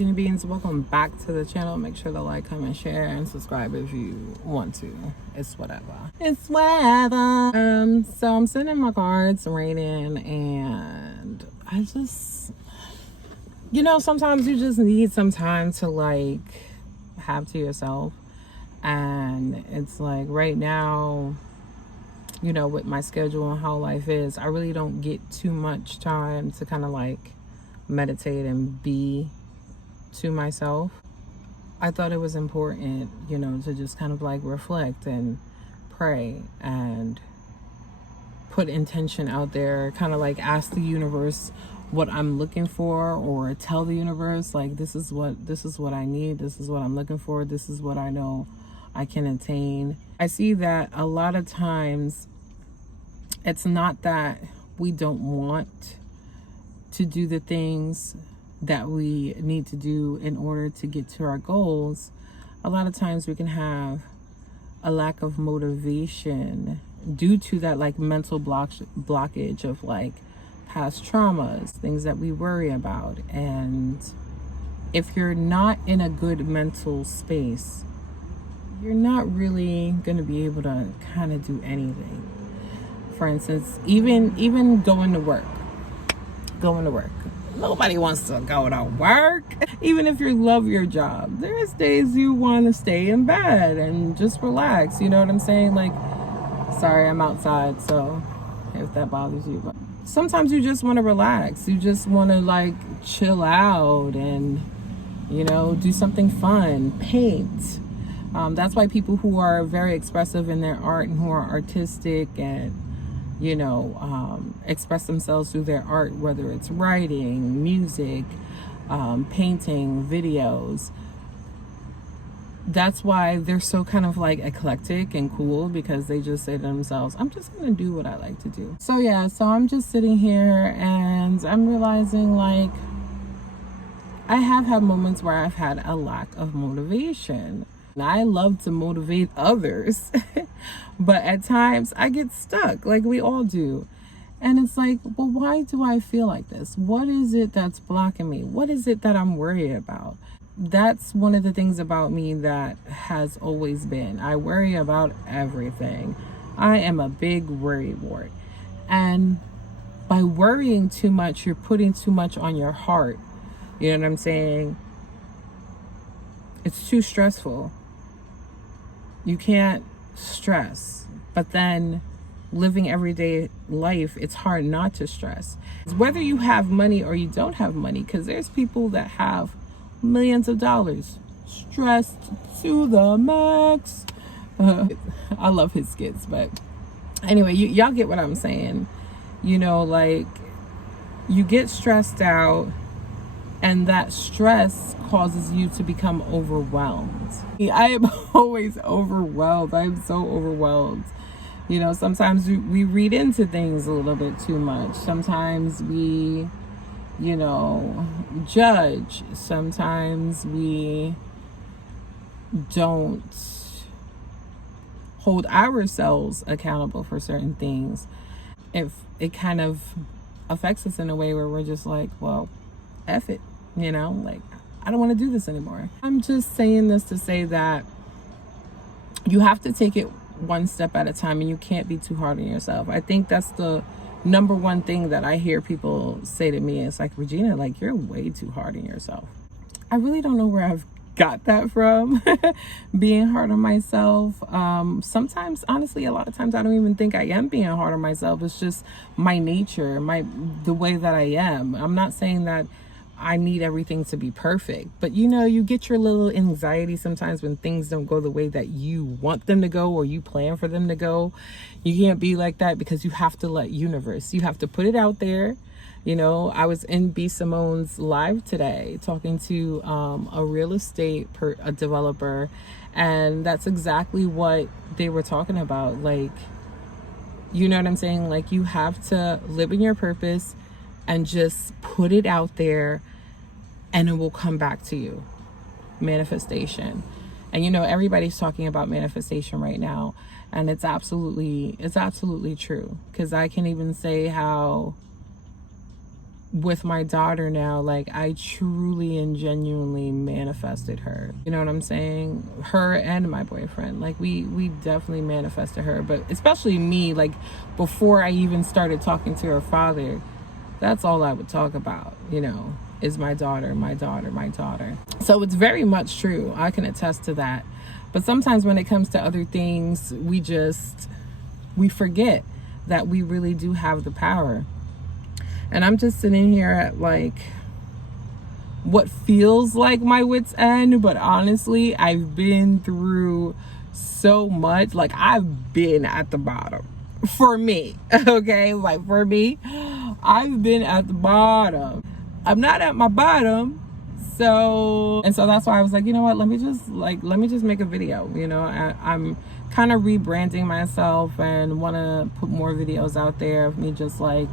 Gina Beans, welcome back to the channel. Make sure to like, comment, share, and subscribe if you want to. It's whatever. It's whatever. So I'm sitting in my car, it's raining, and I just, sometimes you just need some time to like have to yourself. And it's like right now, with my schedule and how life is, I really don't get too much time to kind of like meditate and be to myself. I thought it was important, to just kind of like reflect and pray and put intention out there, kind of like ask the universe what I'm looking for, or tell the universe like this is what I need, this is what I'm looking for, this is what I know I can attain. I see that a lot of times it's not that we don't want to do the things that we need to do in order to get to our goals. A lot of times we can have a lack of motivation due to that like mental blockage of like past traumas, things that we worry about. And if you're not in a good mental space, you're not really going to be able to kind of do anything. For instance, even going to work. Nobody wants to go to work. Even if you love your job, there's days you want to stay in bed and just relax. You know what I'm saying? Like, sorry, I'm outside, so if that bothers you. But sometimes you just want to relax. You just want to like chill out and, do something fun, paint. That's why people who are very expressive in their art and who are artistic and express themselves through their art, whether it's writing, music, painting, videos. That's why they're so kind of like eclectic and cool, because they just say to themselves, I'm just going to do what I like to do. So yeah, so I'm just sitting here and I'm realizing like I have had moments where I've had a lack of motivation. I love to motivate others, but at times I get stuck, like we all do. And it's like, well, why do I feel like this? What is it that's blocking me? What is it that I'm worried about? That's one of the things about me that has always been. I worry about everything. I am a big worrywart. And by worrying too much, you're putting too much on your heart. You know what I'm saying? It's too stressful. You can't stress, but then living everyday life, it's hard not to stress. Whether you have money or you don't have money, because there's people that have millions of dollars, stressed to the max. I love his skits, but anyway, y'all get what I'm saying. Like you get stressed out, and that stress causes you to become overwhelmed. I am always overwhelmed. I'm so overwhelmed. Sometimes we read into things a little bit too much. Sometimes we, judge. Sometimes we don't hold ourselves accountable for certain things. If it kind of affects us in a way where we're just like, well, F it. Like, I don't want to do this anymore. I'm just saying this to say that you have to take it one step at a time, and you can't be too hard on yourself. I think that's the number one thing that I hear people say to me. It's like, Regina, like, you're way too hard on yourself. I really don't know where I've got that from, being hard on myself. Sometimes, honestly, a lot of times I don't even think I am being hard on myself. It's just my nature, the way that I am. I'm not saying that I need everything to be perfect, but you get your little anxiety sometimes when things don't go the way that you want them to go, or you plan for them to go. You can't be like that, because you have to let universe, you have to put it out there. I was in B. Simone's live today talking to a real estate a developer, and that's exactly what they were talking about. Like, you know what I'm saying? Like, you have to live in your purpose and just put it out there, and it will come back to you. Manifestation. And everybody's talking about manifestation right now, and it's absolutely true. Because I can even say how with my daughter now, like, I truly and genuinely manifested her. You know what I'm saying? Her and my boyfriend. Like, we definitely manifested her. But especially me, like, before I even started talking to her father, that's all I would talk about, you know, is my daughter, my daughter, my daughter. So it's very much true. I can attest to that. But sometimes when it comes to other things, we forget that we really do have the power. And I'm just sitting here at, like, what feels like my wit's end, but honestly, I've been through so much. Like, I've been at the bottom for me, okay? Like, for me, I've been at the bottom. I'm not at my bottom. So that's why I was like, you know what, let me just make a video. You know, I'm kind of rebranding myself and want to put more videos out there of me just, like,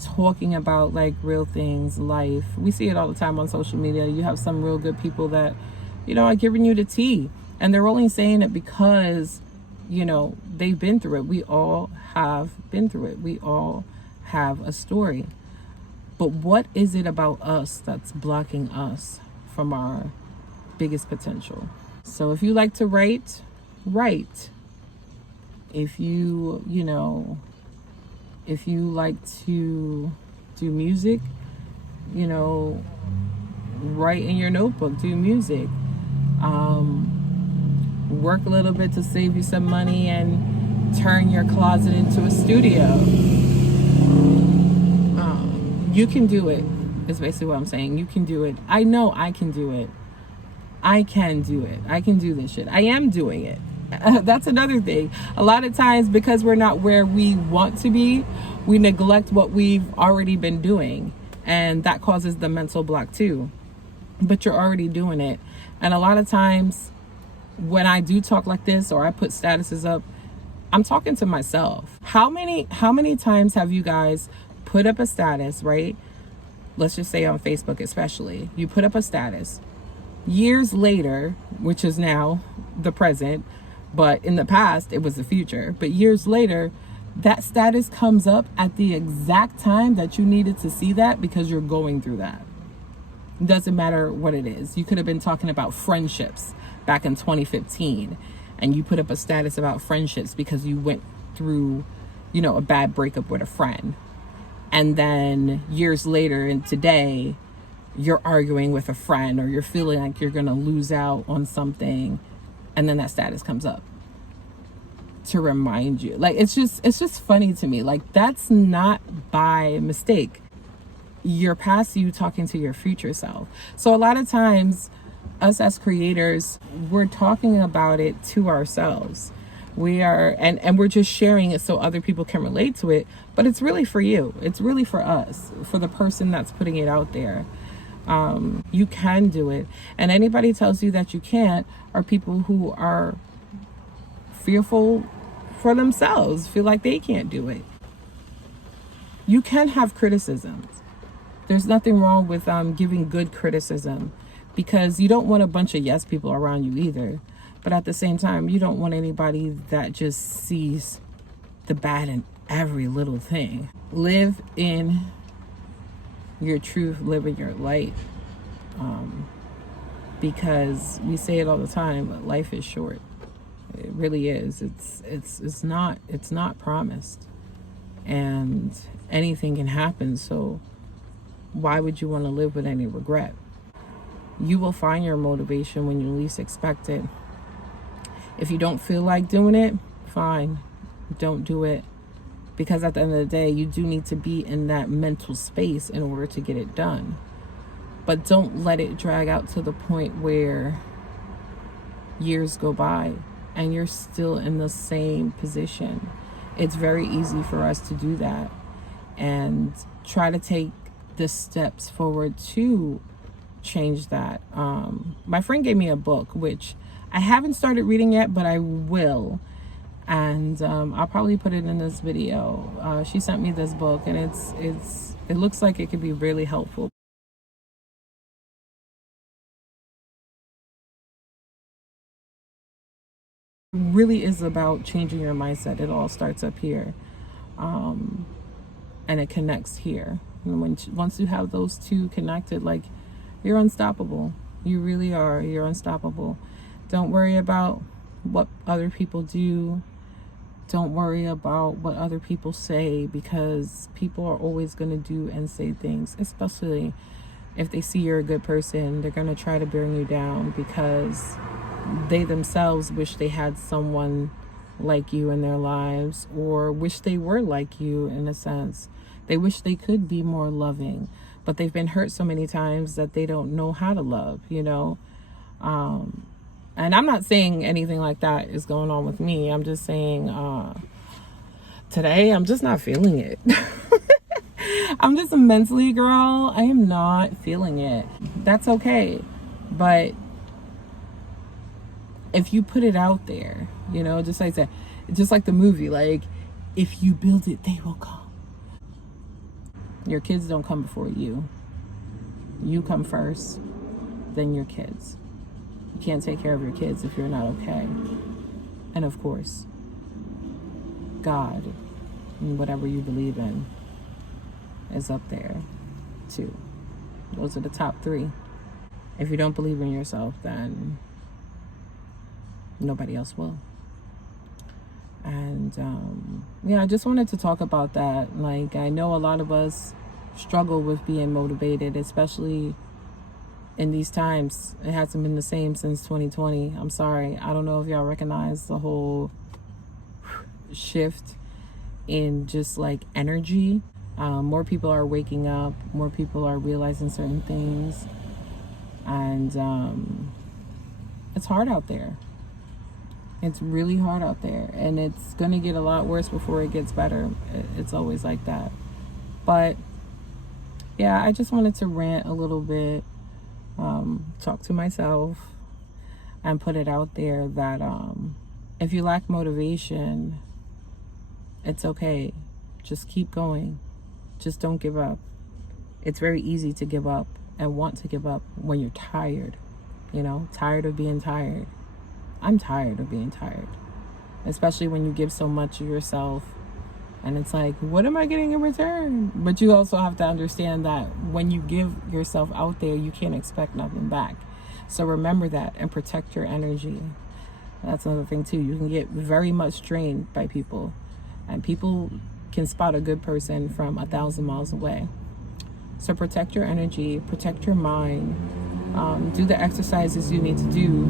talking about, like, real things, life. We see it all the time on social media. You have some real good people that, you know, are giving you the tea, and they're only saying it because, you know, they've been through it. We all have been through it. We all have a story. But what is it about us that's blocking us from our biggest potential? So if you like to write. If you like to do music, you know, write in your notebook, do music. Work a little bit to save you some money and turn your closet into a studio. You can do it, is basically what I'm saying. You can do it. I know I can do it. I can do it. I can do this shit. I am doing it. That's another thing. A lot of times, because we're not where we want to be, we neglect what we've already been doing. And that causes the mental block too. But you're already doing it. And a lot of times when I do talk like this, or I put statuses up, I'm talking to myself. How many times have you guys put up a status, right? Let's just say on Facebook especially. You put up a status. Years later, which is now the present, but in the past it was the future. But years later, that status comes up at the exact time that you needed to see that, because you're going through that. It doesn't matter what it is. You could have been talking about friendships back in 2015, and you put up a status about friendships because you went through, you know, a bad breakup with a friend. And then years later, and today, you're arguing with a friend, or you're feeling like you're going to lose out on something, and then that status comes up to remind you. Like, it's just funny to me. Like, that's not by mistake. Your past you talking to your future self. So a lot of times, us as creators, we're talking about it to ourselves. We are, and we're just sharing it so other people can relate to it, but it's really for you. It's really for us, for the person that's putting it out there. You can do it. And anybody tells you that you can't are people who are fearful for themselves, feel like they can't do it. You can have criticisms. There's nothing wrong with giving good criticism, because you don't want a bunch of yes people around you either. But at the same time, you don't want anybody that just sees the bad in every little thing. Live in your truth, live in your light. Because we say it all the time, but life is short. It really is. It's not promised. And anything can happen. So why would you want to live with any regret? You will find your motivation when you least expect it. If you don't feel like doing it, fine, don't do it. Because at the end of the day, you do need to be in that mental space in order to get it done. But don't let it drag out to the point where years go by and you're still in the same position. It's very easy for us to do that and try to take the steps forward to change that. My friend gave me a book, which I haven't started reading yet, but I will. And I'll probably put it in this video. She sent me this book, and it looks like it could be really helpful. It really is about changing your mindset. It all starts up here, and it connects here. And once you have those two connected, like, you're unstoppable. You really are. You're unstoppable. Don't worry about what other people do. Don't worry about what other people say, because people are always going to do and say things, especially if they see you're a good person. They're going to try to bring you down because they themselves wish they had someone like you in their lives, or wish they were like you in a sense. They wish they could be more loving, but they've been hurt so many times that they don't know how to love, you know. And I'm not saying anything like that is going on with me. I'm just saying today I'm just not feeling it. I'm just mentally, girl, I am not feeling it. That's okay. But if you put it out there, you know, just like that, just like the movie, like, if you build it, they will come. Your kids don't come before you. You come first, then your kids. You can't take care of your kids if you're not okay. And of course, God, and whatever you believe in, is up there too. Those are the top three. If you don't believe in yourself, then nobody else will. And yeah, I just wanted to talk about that. Like, I know a lot of us struggle with being motivated, especially in these times. It hasn't been the same since 2020. I'm sorry. I don't know if y'all recognize the whole shift in just like energy. More people are waking up. More people are realizing certain things. And it's hard out there. It's really hard out there. And it's going to get a lot worse before it gets better. It's always like that. But yeah, I just wanted to rant a little bit. Talk to myself and put it out there that if you lack motivation, it's okay. Just keep going. Just don't give up. It's very easy to give up and want to give up when you're tired, you know, tired of being tired. I'm tired of being tired, especially when you give so much of yourself and it's like, what am I getting in return? But you also have to understand that when you give yourself out there, you can't expect nothing back. So remember that and protect your energy. That's another thing too. You can get very much drained by people, and people can spot a good person from 1,000 miles away. So protect your energy, protect your mind, do the exercises you need to do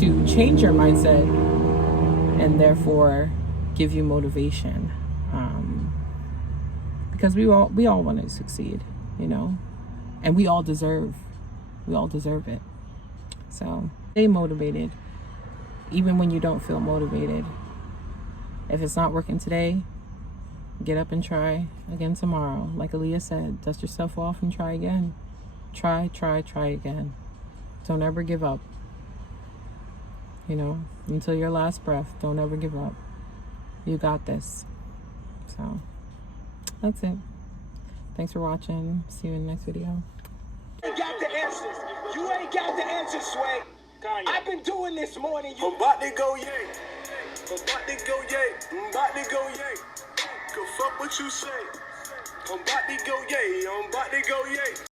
to change your mindset and therefore give you motivation. Because we all want to succeed, you know, and we all deserve it. So stay motivated, even when you don't feel motivated. If it's not working today, get up and try again tomorrow. Like Aaliyah said, dust yourself off and try again. Try again. Don't ever give up. You know, until your last breath, don't ever give up. You got this. So that's it. Thanks for watching. See you in the next video. You ain't got the answers. You ain't got the answers, Sway. I've been doing this more than you. I'm about to go yay. I'm about to go yay. I'm about to go yay. Go fuck what you say. I'm about to go yay. I'm about to go yay.